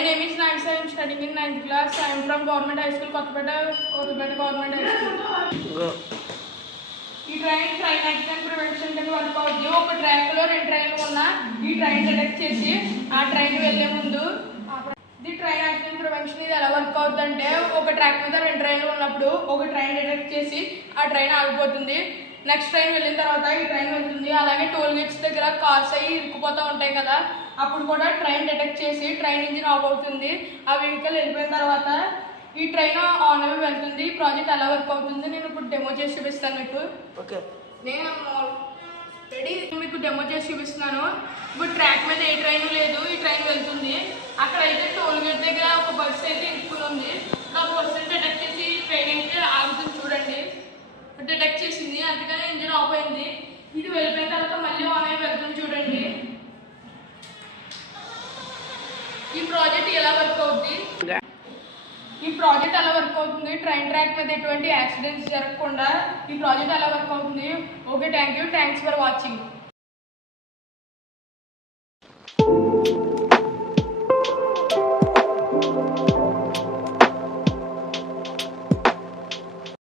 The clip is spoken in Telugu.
My name is Nancy. I am studying in 9th class. I am from Government High School, Kottapeta Government High School. Go. ఈ ట్రైన్ యాక్సిడెంట్ ప్రివెన్షన్ కింద వర్క్ అవుతుంది. ఒక ట్రాక్లో 2 ట్రైన్లు ఉన్నా ఈ ట్రైన్ డిటెక్ట్ చేసి ఆ ట్రైన్ వెళ్ళే ముందు ది ట్రైన్ యాక్సిడెంట్ ప్రివెన్షన్ ఇది ఎలా వర్క్ అవుతుంది అంటే, ఒక ట్రాక్ మీద 2 ట్రైన్లు ఉన్నప్పుడు ఒక ట్రైన్ డిటెక్ట్ చేసి ఆ ట్రైన్ ఆగిపోతుంది. నెక్స్ట్ ట్రైన్ వెళ్ళిన తర్వాత ఈ ట్రైన్ వెళ్తుంది. అలాగే టోల్ గేట్స్ దగ్గర కార్స్ అయ్యి ఇరుక్కుపోతూ ఉంటాయి కదా, అప్పుడు కూడా ట్రైన్ డిటెక్ట్ చేసి ట్రైన్ ఇంజిన్ ఆఫ్ అవుతుంది. ఆ వెహికల్ వెళ్ళిపోయిన తర్వాత ఈ ట్రైన్ ఆన్ అవి వెళ్తుంది. ఈ ప్రాజెక్ట్ ఎలా వర్క్ అవుతుంది నేను ఇప్పుడు డెమో చేసి చూపిస్తాను మీకు. ఓకే, నేను రెడీ మీకు డెమో చేసి చూపిస్తున్నాను. ఇప్పుడు ట్రాక్ మీద ఏ ట్రైన్ లేదు, ఈ ట్రైన్ వెళ్తుంది. అక్కడైతే టోల్ గేట్ దగ్గర ఒక బస్సు అయితే ఇరుక్కుని ఉంది. ఆ బస్సుని డిటెక్ట్ చేసి ట్రైన్ అయితే ఆగుతుంది. చూడండి, డిటెక్ట్ చేసింది, అందుకని ఇంజిన్ ఆఫ్ అయింది. ఇది వెళ్ళిపోయిన తర్వాత మళ్ళీ ఆన్ అయ్యి వెళ్తుంది. చూడండి, ఈ ప్రాజెక్ట్ ఎలా వర్క్ అవుతుంది. ఈ ప్రాజెక్ట్ ఎలా వర్క్ అవుతుంది, ట్రైన్ ట్రాక్ మీద ఎటువంటి యాక్సిడెంట్స్ జరగకుండా ఈ ప్రాజెక్ట్ ఎలా వర్క్ అవుతుంది. Okay, thanks for watching.